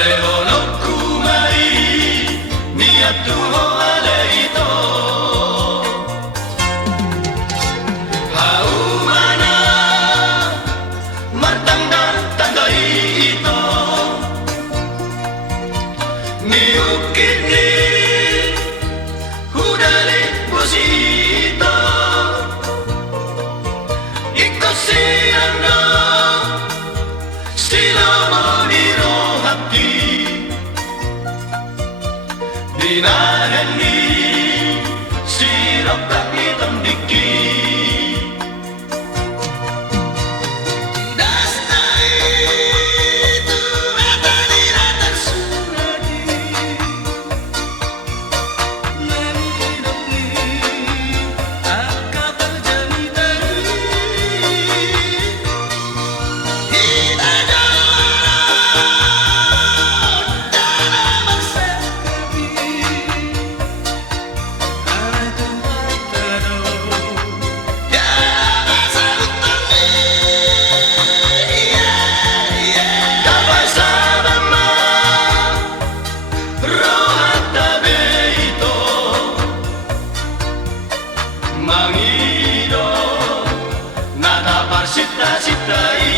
Leo no kumai niatu ho ale ito hau mana martanda tandai ito ni ukit ni hudale bosito iko sianda sila moniro hati dinahan ni sirap tak hitam dikit Mangido nada parsita-sitai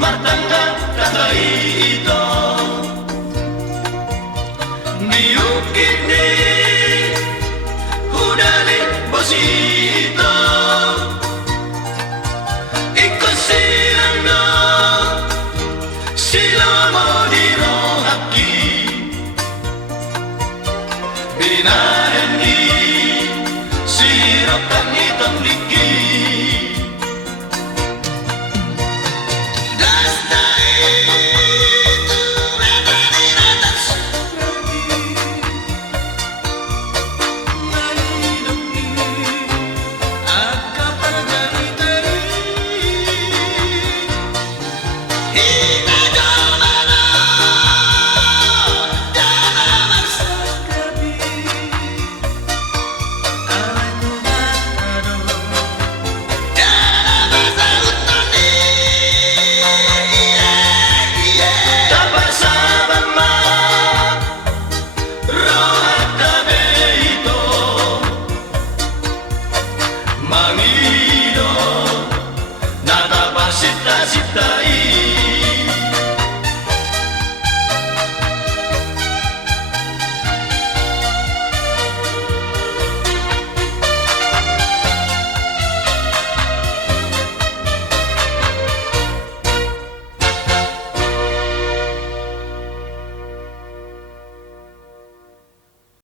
martanda tandai ito ni ukit ni hudale bosito iko silanda sila moniro haki binahan ni sirap tak hitam dikit Mangido nada parsita-sitai